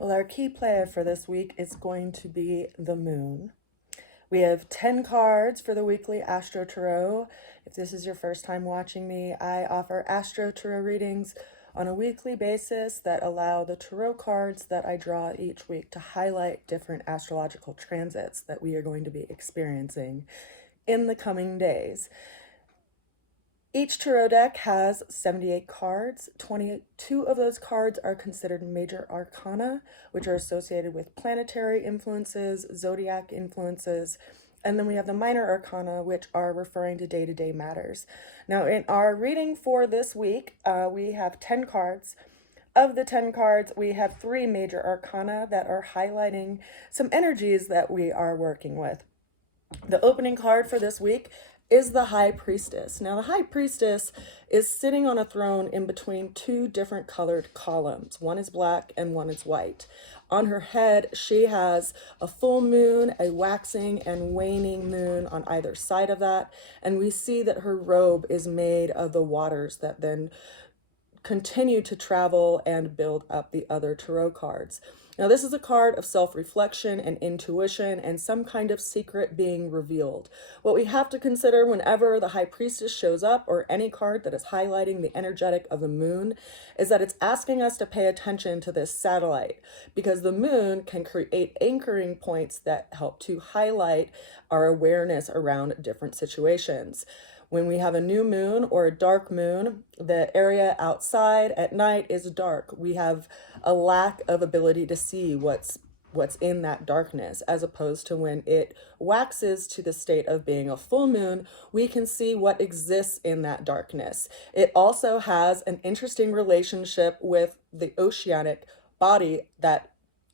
Well, our key player for this week is going to be the moon. We have 10 cards for the weekly Astro Tarot. If this is your first time watching me, I offer Astro Tarot readings on a weekly basis that allow the tarot cards that I draw each week to highlight different astrological transits that we are going to be experiencing in the coming days. Each tarot deck has 78 cards. 22 of those cards are considered major arcana, which are associated with planetary influences, zodiac influences, and then we have the minor arcana, which are referring to day-to-day matters. Now, in our reading for this week, we have 10 cards. Of the 10 cards, we have 3 major arcana that are highlighting some energies that we are working with. The opening card for this week is the High Priestess. Now, the High Priestess is sitting on a throne in between 2 different colored columns. One is black and one is white. On her head, she has a full moon, a waxing and waning moon on either side of that. And we see that her robe is made of the waters that then continue to travel and build up the other tarot cards. Now, this is a card of self-reflection and intuition and some kind of secret being revealed. What we have to consider whenever the High Priestess shows up, or any card that is highlighting the energetic of the moon, is that it's asking us to pay attention to this satellite, because the moon can create anchoring points that help to highlight our awareness around different situations. When we have a new moon or a dark moon, the area outside at night is dark. We have a lack of ability to see what's in that darkness, as opposed to when it waxes to the state of being a full moon, we can see what exists in that darkness. It also has an interesting relationship with the oceanic body that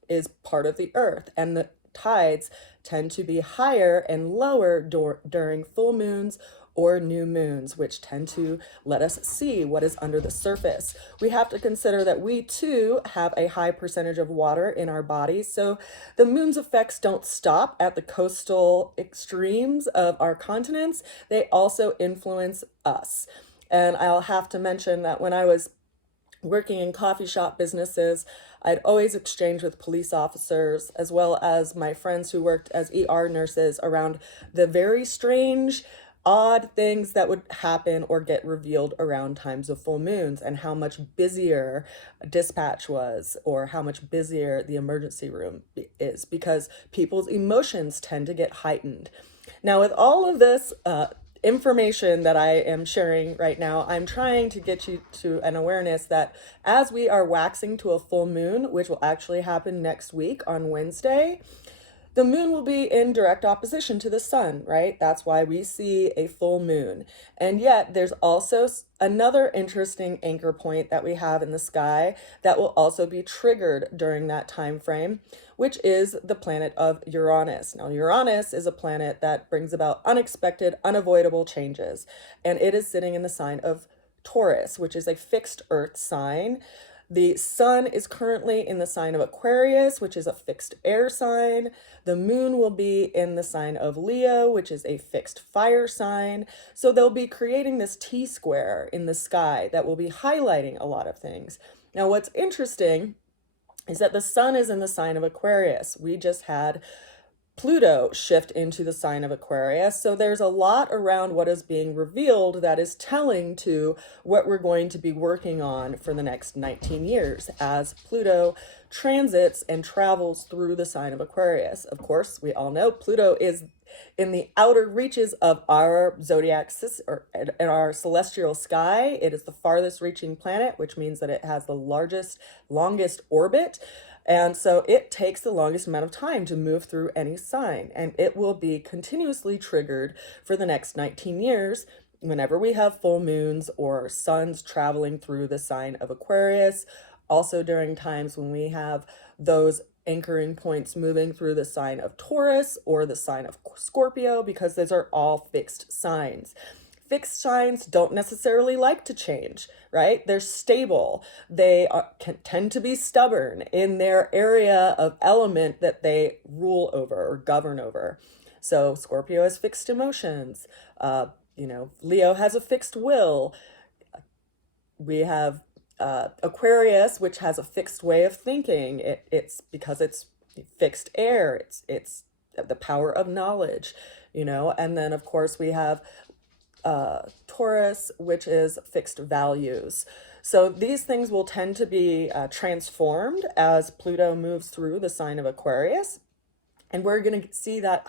is part of the earth, and the tides tend to be higher and lower during full moons or new moons, which tend to let us see what is under the surface. We have to consider that we too have a high percentage of water in our bodies, so the moon's effects don't stop at the coastal extremes of our continents. They also influence us. And I'll have to mention that when I was working in coffee shop businesses, I'd always exchange with police officers as well as my friends who worked as ER nurses around the very strange, odd things that would happen or get revealed around times of full moons, and how much busier dispatch was, or how much busier the emergency room is, because people's emotions tend to get heightened. Now, with all of this information that I am sharing right now, I'm trying to get you to an awareness that as we are waxing to a full moon, which will actually happen next week on Wednesday, the moon will be in direct opposition to the sun, right? That's why we see a full moon. And yet there's also another interesting anchor point that we have in the sky that will also be triggered during that time frame, which is the planet of Uranus. Now, Uranus is a planet that brings about unexpected, unavoidable changes, and it is sitting in the sign of Taurus, which is a fixed earth sign. The sun is currently in the sign of Aquarius, which is a fixed air sign. The moon will be in the sign of Leo, which is a fixed fire sign. So they'll be creating this T-square in the sky that will be highlighting a lot of things. Now, what's interesting is that the sun is in the sign of Aquarius. We just had Pluto shift into the sign of Aquarius. So there's a lot around what is being revealed that is telling to what we're going to be working on for the next 19 years as Pluto transits and travels through the sign of Aquarius. Of course, we all know Pluto is in the outer reaches of our zodiac or in our celestial sky. It is the farthest reaching planet, which means that it has the longest orbit. And so it takes the longest amount of time to move through any sign, and it will be continuously triggered for the next 19 years whenever we have full moons or suns traveling through the sign of Aquarius. Also during times when we have those anchoring points moving through the sign of Taurus or the sign of Scorpio, because those are all fixed signs. Fixed signs don't necessarily like to change, right? They're stable. They can tend to be stubborn in their area of element that they rule over or govern over. So Scorpio has fixed emotions. Leo has a fixed will. We have Aquarius, which has a fixed way of thinking. It's because it's fixed air. It's the power of knowledge, you know. And then of course we have Taurus, which is fixed values. So these things will tend to be transformed as Pluto moves through the sign of Aquarius. And we're going to see that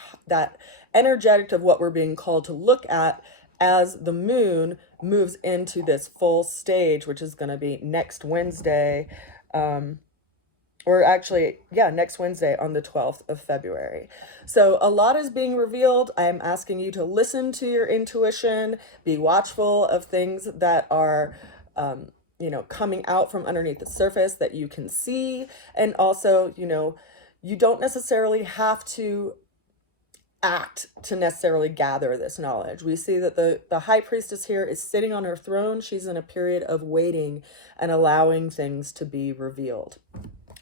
energetic of what we're being called to look at as the moon moves into this full stage, which is going to be next Wednesday. Or actually, yeah, next Wednesday on the 12th of February. So a lot is being revealed. I am asking you to listen to your intuition, be watchful of things that are, you know, coming out from underneath the surface that you can see. And also, you know, you don't necessarily have to act to necessarily gather this knowledge. We see that the high priestess here is sitting on her throne. She's in a period of waiting and allowing things to be revealed.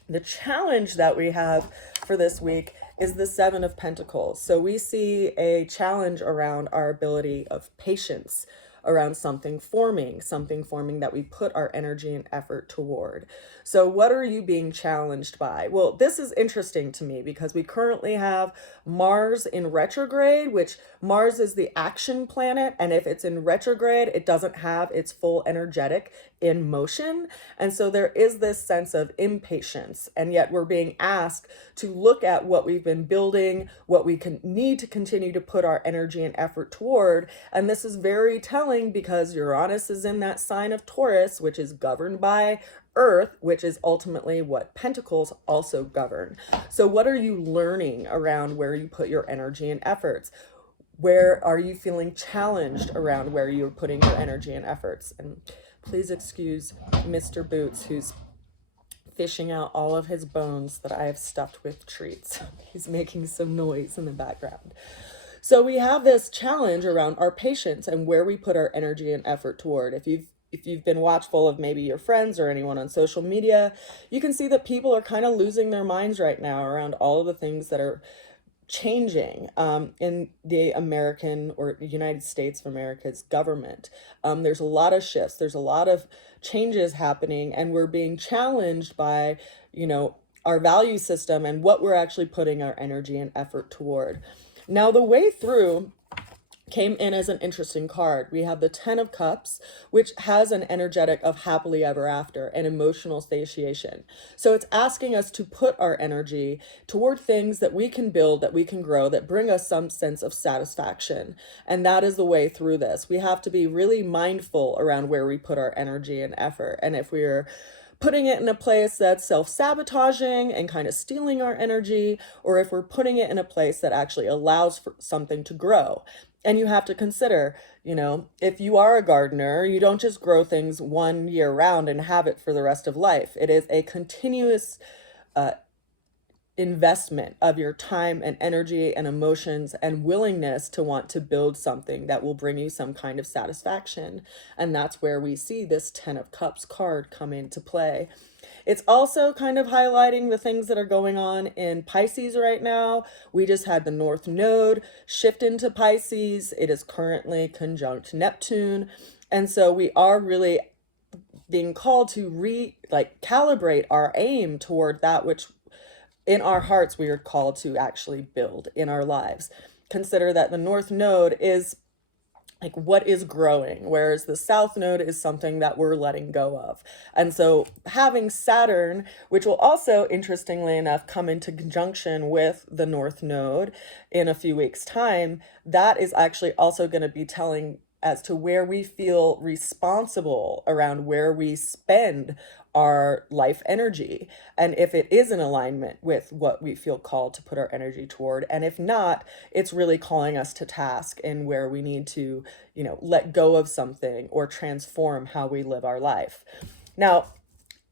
The challenge that we have for this week is the Seven of Pentacles. So we see a challenge around our ability of patience, around something forming that we put our energy and effort toward. So what are you being challenged by? Well, this is interesting to me because we currently have Mars in retrograde, which Mars is the action planet. And if it's in retrograde, it doesn't have its full energetic in motion. And so there is this sense of impatience. And yet we're being asked to look at what we've been building, what we need to continue to put our energy and effort toward. And this is very telling because Uranus is in that sign of Taurus, which is governed by Earth, which is ultimately what Pentacles also govern. So what are you learning around where you put your energy and efforts? Where are you feeling challenged around where you're putting your energy and efforts? And please excuse Mr. Boots, who's fishing out all of his bones that I have stuffed with treats. He's making some noise in the background. So we have this challenge around our patience and where we put our energy and effort toward. If you've been watchful of maybe your friends or anyone on social media, you can see that people are kind of losing their minds right now around all of the things that are changing in the American or United States of America's government. There's a lot of shifts. There's a lot of changes happening, and we're being challenged by, you know, our value system and what we're actually putting our energy and effort toward. Now, the way through came in as an interesting card. We have the Ten of Cups, which has an energetic of happily ever after and emotional satiation. So it's asking us to put our energy toward things that we can build, that we can grow, that bring us some sense of satisfaction. And that is the way through this. We have to be really mindful around where we put our energy and effort. And if we're putting it in a place that's self-sabotaging and kind of stealing our energy, or if we're putting it in a place that actually allows for something to grow. And you have to consider, you know, if you are a gardener, you don't just grow things 1 year round and have it for the rest of life. It is a continuous investment of your time and energy and emotions and willingness to want to build something that will bring you some kind of satisfaction. And that's where we see this Ten of Cups card come into play. It's also kind of highlighting the things that are going on in Pisces right now. We just had the North Node shift into Pisces. It is currently conjunct Neptune. And so we are really being called to calibrate our aim toward that which in our hearts we are called to actually build in our lives. Consider that the North Node is like what is growing, whereas the South Node is something that we're letting go of. And so having Saturn, which will also, interestingly enough, come into conjunction with the North Node in a few weeks' time, that is actually also going to be telling as to where we feel responsible around where we spend our life energy, and if it is in alignment with what we feel called to put our energy toward. And if not, it's really calling us to task in where we need to, you know, let go of something or transform how we live our life. Now,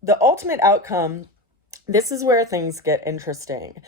the ultimate outcome, this is where things get interesting.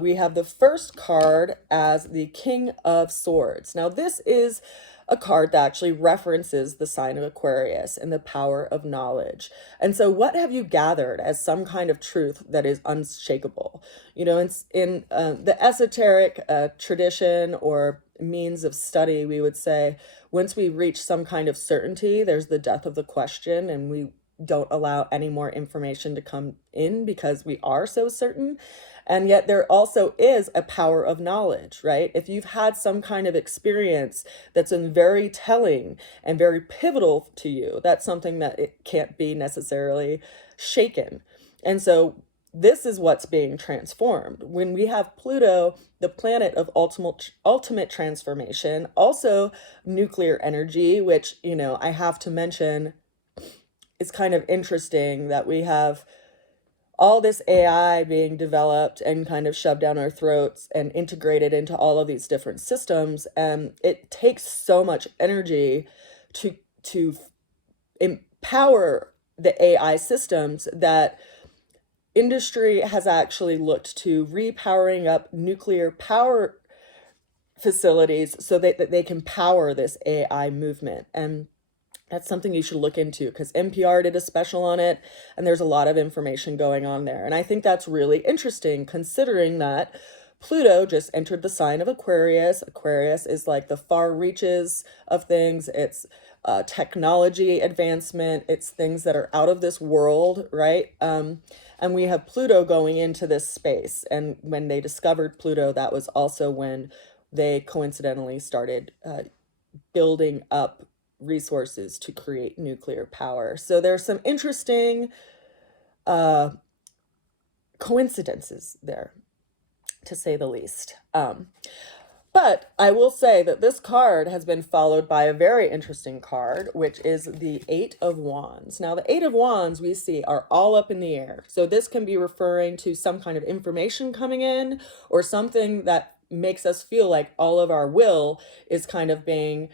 We have the first card as the King of Swords. Now, this is a card that actually references the sign of Aquarius and the power of knowledge. And so what have you gathered as some kind of truth that is unshakable? You know, in the esoteric tradition or means of study, we would say once we reach some kind of certainty, there's the death of the question, and don't allow any more information to come in because we are so certain. And yet there also is a power of knowledge, right? If you've had some kind of experience that's been very telling and very pivotal to you, that's something that it can't be necessarily shaken. And so this is what's being transformed. When we have Pluto, the planet of ultimate transformation, also nuclear energy, which, you know, I have to mention, it's kind of interesting that we have all this AI being developed and kind of shoved down our throats and integrated into all of these different systems. And it takes so much energy to empower the AI systems that industry has actually looked to repowering up nuclear power facilities so that they can power this AI movement. And that's something you should look into because NPR did a special on it and there's a lot of information going on there. And I think that's really interesting considering that Pluto just entered the sign of Aquarius. Aquarius is like the far reaches of things. It's technology advancement. It's things that are out of this world, right? And we have Pluto going into this space. And when they discovered Pluto, that was also when they coincidentally started building up resources to create nuclear power. So there's some interesting coincidences there, to say the least. But I will say that this card has been followed by a very interesting card, which is the Eight of Wands. Now, the Eight of Wands we see are all up in the air. So this can be referring to some kind of information coming in or something that makes us feel like all of our will is kind of being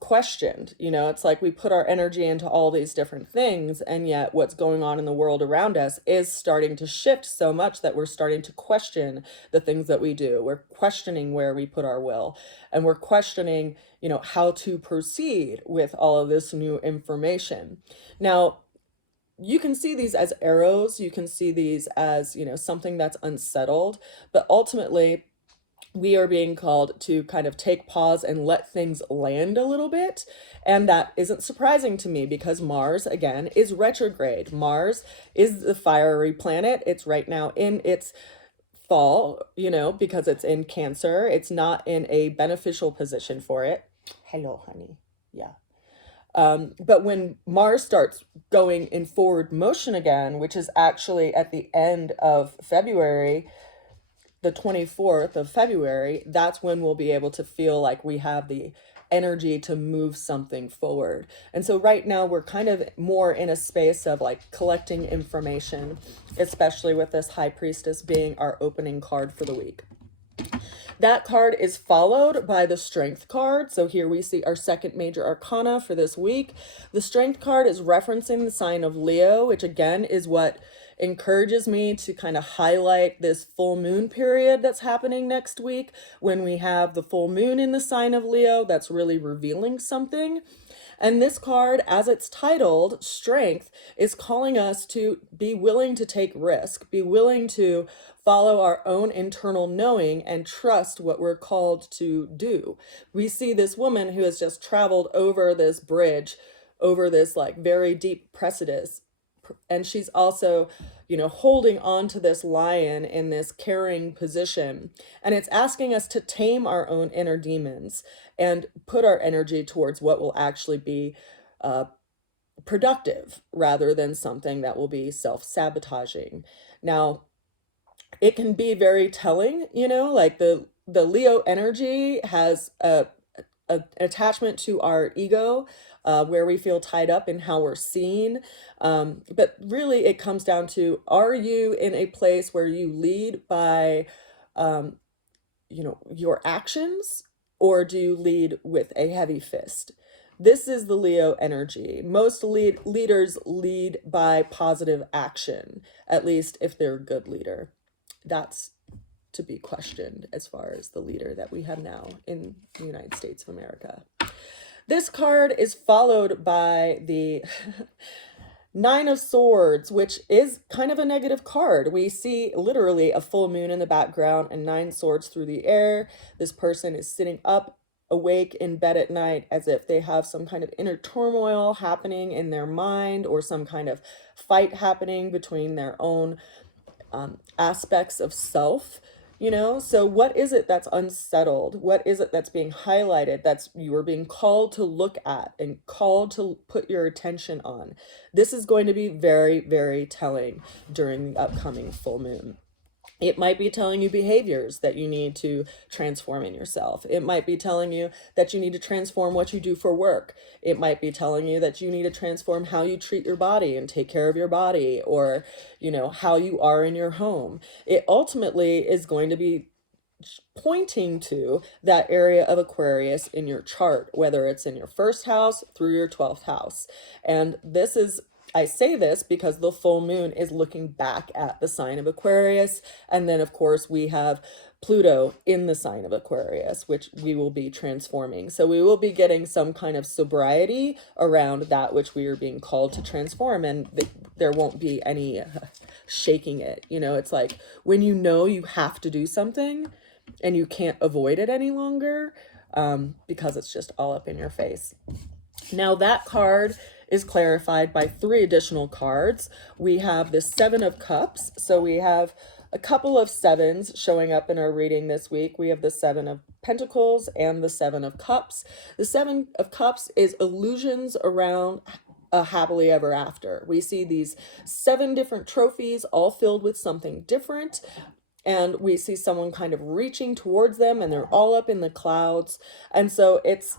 questioned. You know, it's like we put our energy into all these different things, and yet what's going on in the world around us is starting to shift so much that we're starting to question the things that we do. We're questioning where we put our will, and we're questioning, you know, how to proceed with all of this new information. Now, you can see these as arrows, you can see these as, you know, something that's unsettled, but ultimately we are being called to kind of take pause and let things land a little bit. And that isn't surprising to me because Mars, again, is retrograde. Mars is the fiery planet. It's right now in its fall, you know, because it's in Cancer. It's not in a beneficial position for it. Hello, honey. Yeah. But when Mars starts going in forward motion again, which is actually at the end of February, the 24th of February, that's when we'll be able to feel like we have the energy to move something forward. And so right now we're kind of more in a space of like collecting information, especially with this High Priestess being our opening card for the week. That card is followed by the Strength card. So here we see our second major arcana for this week. The Strength card is referencing the sign of Leo, which again is what encourages me to kind of highlight this full moon period that's happening next week. When we have the full moon in the sign of Leo, that's really revealing something. And this card, as it's titled, Strength, is calling us to be willing to take risk, be willing to follow our own internal knowing and trust what we're called to do. We see this woman who has just traveled over this bridge, over this like very deep precipice. And she's also, you know, holding on to this lion in this carrying position. And it's asking us to tame our own inner demons and put our energy towards what will actually be productive rather than something that will be self-sabotaging. Now, it can be very telling, you know, like the Leo energy has an attachment to our ego, where we feel tied up in how we're seen. But really it comes down to, are you in a place where you lead by, you know, your actions, or do you lead with a heavy fist? This is the Leo energy. Most leaders lead by positive action, at least if they're a good leader. That's to be questioned as far as the leader that we have now in the United States of America. This card is followed by the Nine of Swords, which is kind of a negative card. We see literally a full moon in the background and nine swords through the air. This person is sitting up awake in bed at night as if they have some kind of inner turmoil happening in their mind, or some kind of fight happening between their own aspects of self, you know? So what is it that's unsettled? What is it that's being highlighted, that's you are being called to look at and called to put your attention on? This is going to be very, very telling during the upcoming full moon. It might be telling you behaviors that you need to transform in yourself. It might be telling you that you need to transform what you do for work. It might be telling you that you need to transform how you treat your body and take care of your body, or, you know, how you are in your home. It ultimately is going to be pointing to that area of Aquarius in your chart, whether it's in your first house through your 12th house. And this is, I say this because the full moon is looking back at the sign of Aquarius. And then, of course, we have Pluto in the sign of Aquarius, which we will be transforming. So we will be getting some kind of sobriety around that which we are being called to transform. And there won't be any shaking it. You know, it's like when you know you have to do something and you can't avoid it any longer, because it's just all up in your face. Now that card is clarified by 3 additional cards. We have the Seven of Cups. So we have a couple of sevens showing up in our reading this week. We have the Seven of Pentacles and the Seven of Cups. The Seven of Cups is illusions around a happily ever after. We see these 7 different trophies all filled with something different. And we see someone kind of reaching towards them, and they're all up in the clouds. And so it's,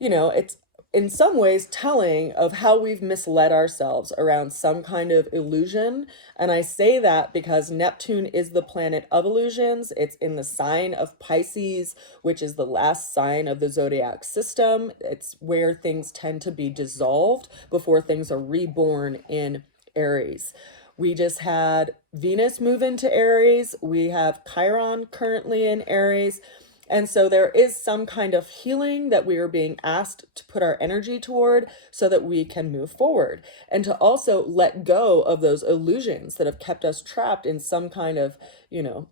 you know, it's in some ways telling of how we've misled ourselves around some kind of illusion. And I say that because Neptune is the planet of illusions. It's in the sign of Pisces, which is the last sign of the zodiac system. It's where things tend to be dissolved before things are reborn in Aries. We just had Venus move into Aries. We have Chiron currently in Aries. And so there is some kind of healing that we are being asked to put our energy toward so that we can move forward, and to also let go of those illusions that have kept us trapped in some kind of, you know,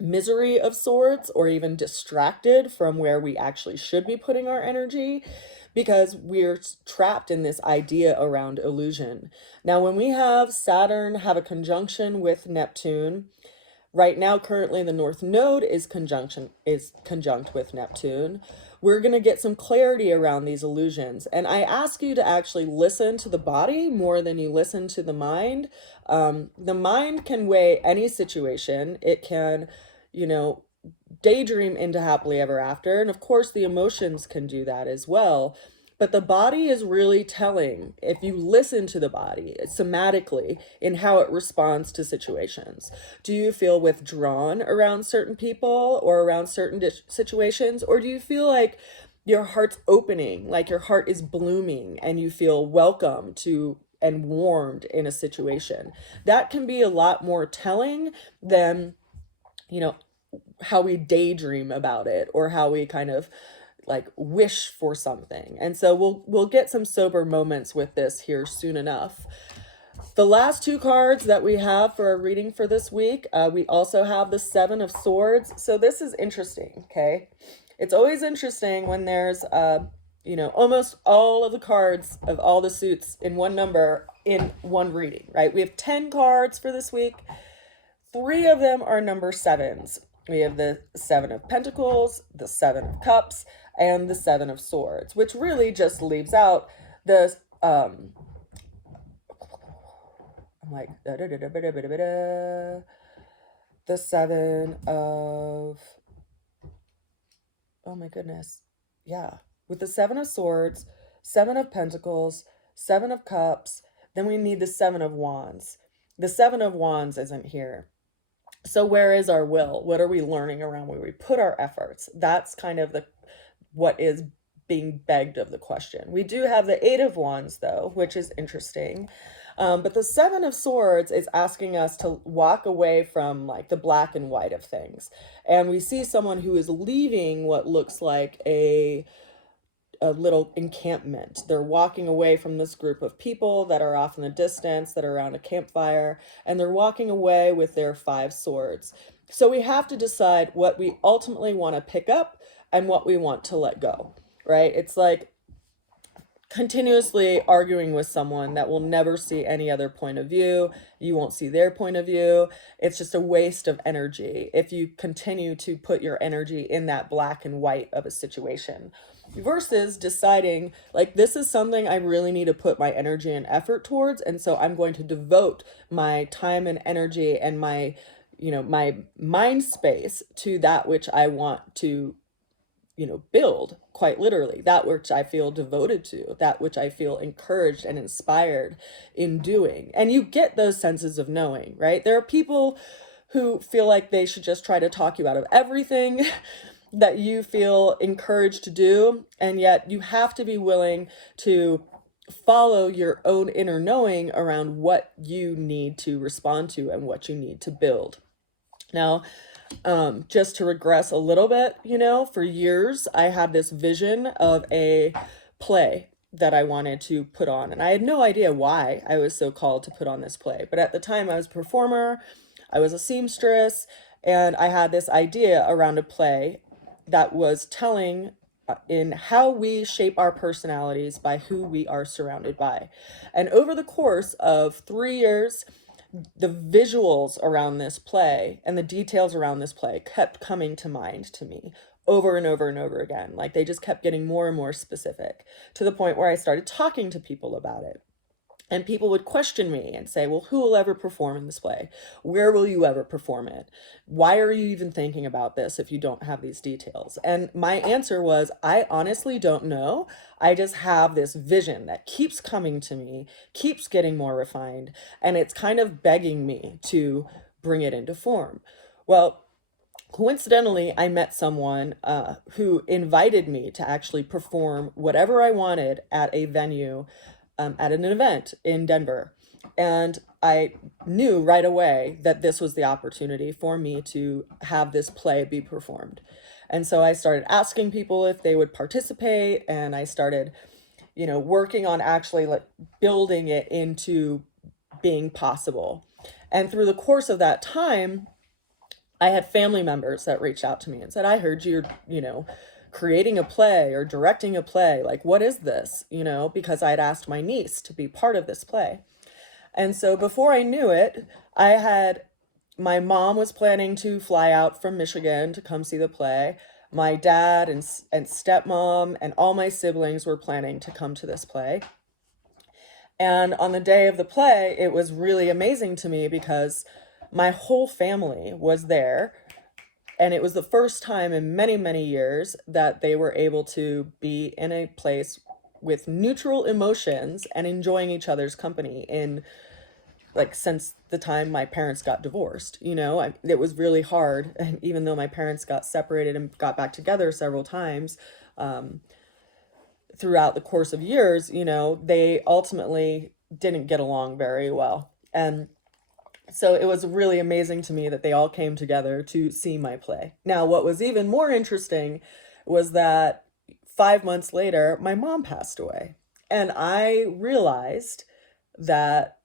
misery of sorts, or even distracted from where we actually should be putting our energy, because we're trapped in this idea around illusion. Now, when we have Saturn have a conjunction with Neptune, right now, currently the North Node is conjunct with Neptune. We're going to get some clarity around these illusions. And I ask you to actually listen to the body more than you listen to the mind. The mind can weigh any situation. It can, you know, daydream into happily ever after. And of course, the emotions can do that as well. But the body is really telling, if you listen to the body somatically, in how it responds to situations. Do you feel withdrawn around certain people or around certain situations? Or do you feel like your heart's opening, like your heart is blooming and you feel welcome to and warmed in a situation? That can be a lot more telling than, you know, how we daydream about it, or how we kind of like wish for something. And so we'll get some sober moments with this here soon enough. The last 2 cards that we have for our reading for this week, we also have the Seven of Swords. So this is interesting, okay? It's always interesting when there's, you know, almost all of the cards of all the suits in one number in one reading, right? We have 10 cards for this week. 3 of them are number 7s. We have the Seven of Pentacles, the Seven of Cups, and the Seven of Swords, which really just leaves out the, I'm like, the Seven of, oh my goodness. Yeah. With the Seven of Swords, Seven of Pentacles, Seven of Cups, then we need the Seven of Wands. The Seven of Wands isn't here. So where is our will? What are we learning around where we put our efforts? That's kind of what is being begged of the question. We do have the Eight of Wands though, which is interesting. But the Seven of Swords is asking us to walk away from like the black and white of things. And we see someone who is leaving what looks like a little encampment. They're walking away from this group of people that are off in the distance, that are around a campfire, and they're walking away with their 5 swords. So we have to decide what we ultimately want to pick up and what we want to let go, right? It's like continuously arguing with someone that will never see any other point of view. You won't see their point of view. It's just a waste of energy if you continue to put your energy in that black and white of a situation, versus deciding like, this is something I really need to put my energy and effort towards, and so I'm going to devote my time and energy and my, you know, my mind space to that which I want to, you know, build, quite literally, that which I feel devoted to, that which I feel encouraged and inspired in doing. And you get those senses of knowing, right? There are people who feel like they should just try to talk you out of everything that you feel encouraged to do, and yet you have to be willing to follow your own inner knowing around what you need to respond to and what you need to build. Now, just to regress a little bit, you know, for years I had this vision of a play that I wanted to put on, and I had no idea why I was so called to put on this play. But at the time, I was a performer, I was a seamstress, and I had this idea around a play that was telling in how we shape our personalities by who we are surrounded by. And over the course of 3 years, the visuals around this play and the details around this play kept coming to mind to me over and over and over again. Like, they just kept getting more and more specific, to the point where I started talking to people about it. And people would question me and say, well, who will ever perform in this play? Where will you ever perform it? Why are you even thinking about this if you don't have these details? And my answer was, I honestly don't know. I just have this vision that keeps coming to me, keeps getting more refined, and it's kind of begging me to bring it into form. Well, coincidentally, I met someone who invited me to actually perform whatever I wanted at a venue, at an event in Denver. And I knew right away that this was the opportunity for me to have this play be performed. And so I started asking people if they would participate, and I started, you know, working on actually like building it into being possible. And through the course of that time, I had family members that reached out to me and said, I heard you're, you know, creating a play or directing a play. Like, what is this? You know, because I'd asked my niece to be part of this play. And so before I knew it, my mom was planning to fly out from Michigan to come see the play. My dad and stepmom and all my siblings were planning to come to this play. And on the day of the play, it was really amazing to me because my whole family was there. And it was the first time in many, many years that they were able to be in a place with neutral emotions and enjoying each other's company in, like, since the time my parents got divorced. You know, it was really hard. And even though my parents got separated and got back together several times throughout the course of years, you know, they ultimately didn't get along very well. And so it was really amazing to me that they all came together to see my play. Now, what was even more interesting was that 5 months later, my mom passed away. And I realized that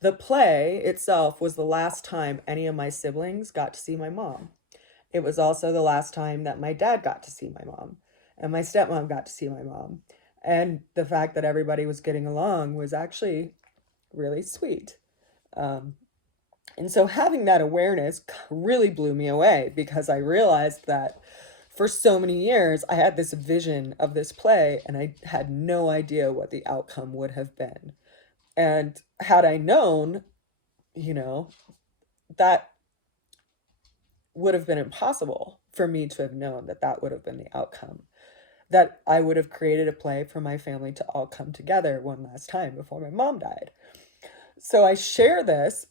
the play itself was the last time any of my siblings got to see my mom. It was also the last time that my dad got to see my mom, and my stepmom got to see my mom. And the fact that everybody was getting along was actually really sweet. And so having that awareness really blew me away, because I realized that for so many years I had this vision of this play and I had no idea what the outcome would have been. And had I known, you know, that would have been impossible for me to have known that that would have been the outcome. That I would have created a play for my family to all come together one last time before my mom died. So I share this.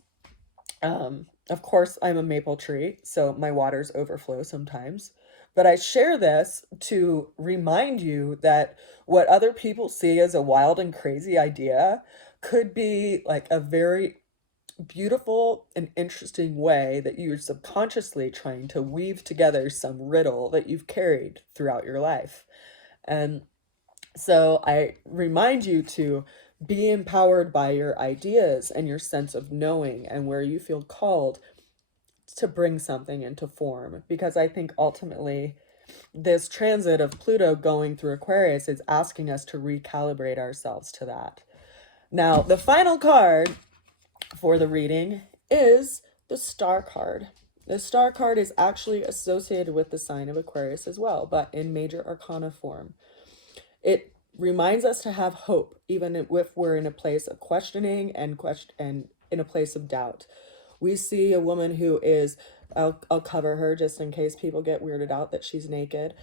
Of course, I'm a maple tree, so my waters overflow sometimes. But I share this to remind you that what other people see as a wild and crazy idea could be like a very beautiful and interesting way that you're subconsciously trying to weave together some riddle that you've carried throughout your life. And so I remind you to be empowered by your ideas and your sense of knowing and where you feel called to bring something into form. Because I think ultimately this transit of Pluto going through Aquarius is asking us to recalibrate ourselves to that. Now, the final card for the reading is the Star card. The Star card is actually associated with the sign of Aquarius as well, but in major arcana form. It reminds us to have hope, even if we're in a place of questioning and in a place of doubt. We see a woman who is, I'll cover her just in case people get weirded out that she's naked.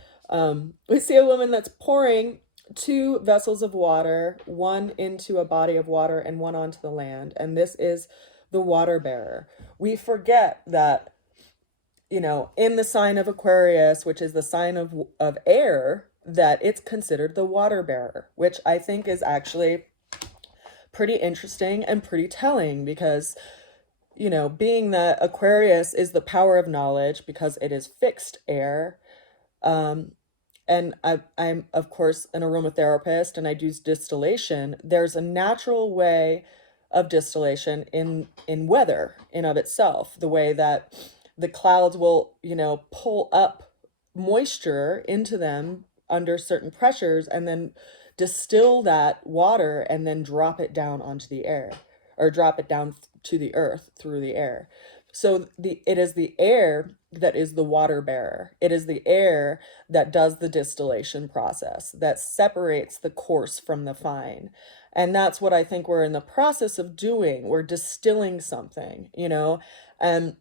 We see a woman that's pouring 2 vessels of water, one into a body of water and one onto the land. And this is the water bearer. We forget that, you know, in the sign of Aquarius, which is the sign of air, that it's considered the water bearer, which I think is actually pretty interesting and pretty telling because, you know, being that Aquarius is the power of knowledge because it is fixed air, and I'm, of course, an aromatherapist and I do distillation. There's a natural way of distillation in weather in of itself, the way that the clouds will, you know, pull up moisture into them under certain pressures and then distill that water and then drop it down onto the air, or drop it down to the earth through the air. So it is the air that is the water bearer. It is the air that does the distillation process, that separates the coarse from the fine. And that's what I think we're in the process of doing. We're distilling something, you know, and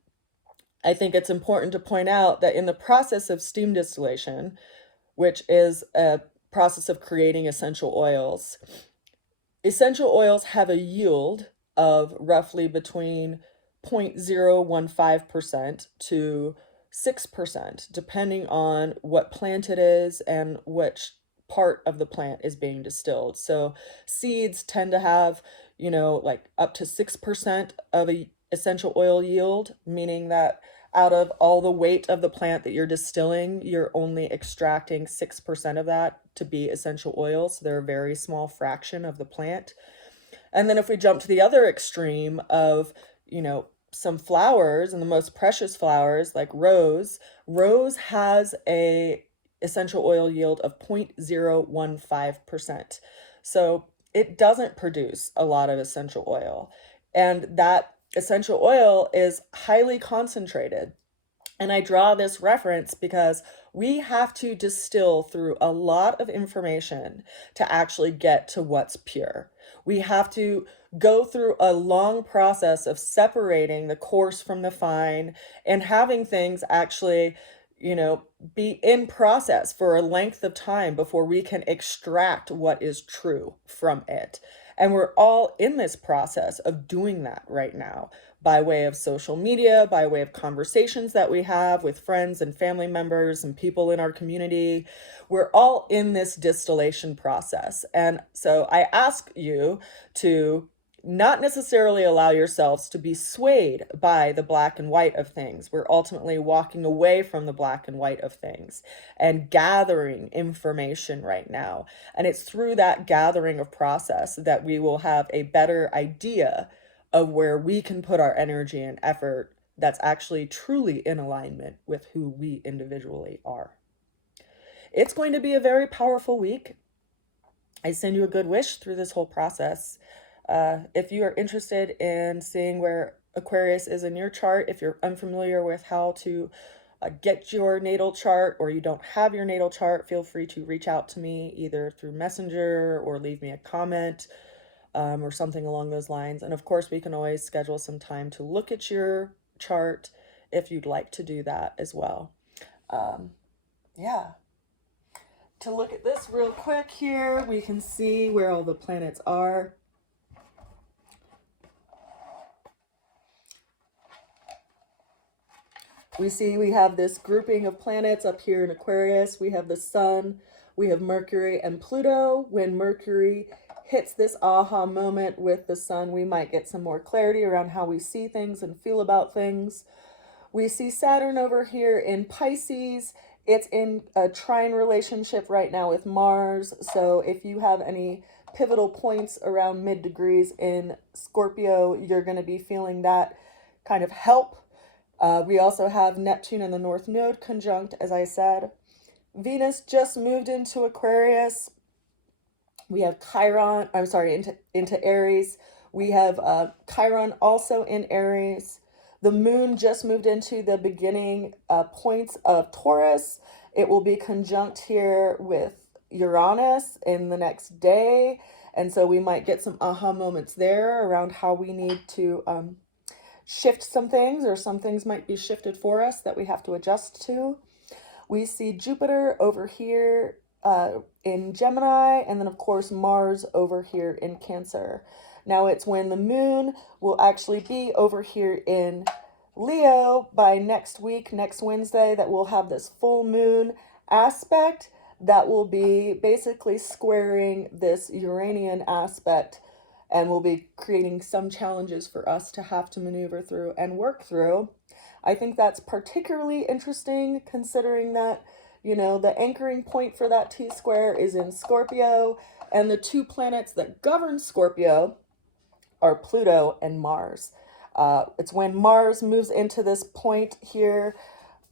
I think it's important to point out that in the process of steam distillation, which is a process of creating essential oils have a yield of roughly between 0.015% to 6%, depending on what plant it is and which part of the plant is being distilled. So seeds tend to have, you know, like up to 6% of a essential oil yield, meaning that out of all the weight of the plant that you're distilling, you're only extracting 6% of that to be essential oils. So they're a very small fraction of the plant. And then if we jump to the other extreme of, you know, some flowers, and the most precious flowers like rose has a essential oil yield of 0.015%. So it doesn't produce a lot of essential oil. And that essential oil is highly concentrated. And I draw this reference because we have to distill through a lot of information to actually get to what's pure. We have to go through a long process of separating the coarse from the fine and having things actually, you know, be in process for a length of time before we can extract what is true from it. And we're all in this process of doing that right now by way of social media, by way of conversations that we have with friends and family members and people in our community. We're all in this distillation process. And so I ask you to not necessarily allow yourselves to be swayed by the black and white of things. We're ultimately walking away from the black and white of things and gathering information right now. And it's through that gathering of process that we will have a better idea of where we can put our energy and effort that's actually truly in alignment with who we individually are. It's going to be a very powerful week. I send you a good wish through this whole process. If you are interested in seeing where Aquarius is in your chart, if you're unfamiliar with how to get your natal chart, or you don't have your natal chart, feel free to reach out to me either through Messenger or leave me a comment or something along those lines. And of course, we can always schedule some time to look at your chart if you'd like to do that as well. Yeah. To look at this real quick here, we can see where all the planets are. We see we have this grouping of planets up here in Aquarius. We have the Sun, we have Mercury and Pluto. When Mercury hits this aha moment with the Sun, we might get some more clarity around how we see things and feel about things. We see Saturn over here in Pisces. It's in a trine relationship right now with Mars. So if you have any pivotal points around mid-degrees in Scorpio, you're going to be feeling that kind of help. We also have Neptune and the North Node conjunct, as I said. Venus just moved into Aquarius. We have Chiron, I'm sorry, into Aries. We have Chiron also in Aries. The moon just moved into the beginning points of Taurus. It will be conjunct here with Uranus in the next day. And so we might get some aha moments there around how we need to shift some things, or some things might be shifted for us that we have to adjust to. We see Jupiter over here in Gemini, and then of course Mars over here in Cancer. Now it's when the moon will actually be over here in Leo by next week, next Wednesday, that we'll have this full moon aspect that will be basically squaring this Uranian aspect, and will be creating some challenges for us to have to maneuver through and work through. I think that's particularly interesting considering that, you know, the anchoring point for that T-square is in Scorpio, and the two planets that govern Scorpio are Pluto and Mars. It's when Mars moves into this point here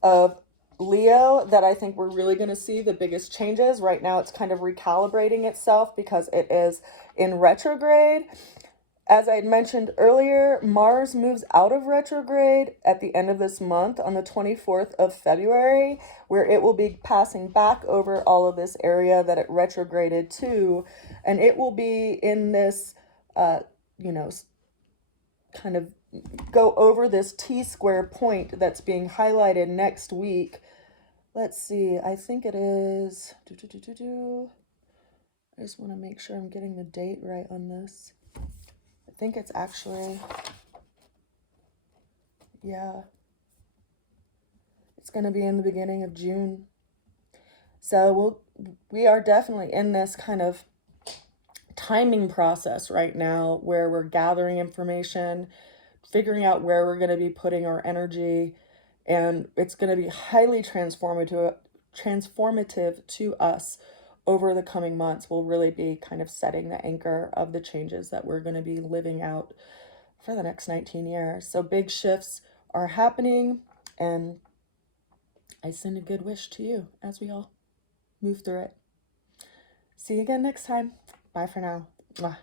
of Leo that I think we're really going to see the biggest changes. Right now it's kind of recalibrating itself because it is in retrograde. As I mentioned earlier, Mars moves out of retrograde at the end of this month on the 24th of February, where it will be passing back over all of this area that it retrograded to, and it will be in this, you know, kind of go over this T-square point that's being highlighted next week. Let's see, I think it is, I just want to make sure I'm getting the date right on this. I think it's actually, yeah, it's going to be in the beginning of June. So we are definitely in this kind of timing process right now where we're gathering information, figuring out where we're going to be putting our energy, and it's going to be highly transformative to us over the coming months. Will really be kind of setting the anchor of the changes that we're going to be living out for the next 19 years. So big shifts are happening, and I send a good wish to you as we all move through it. See you again next time. Bye for now. Mwah.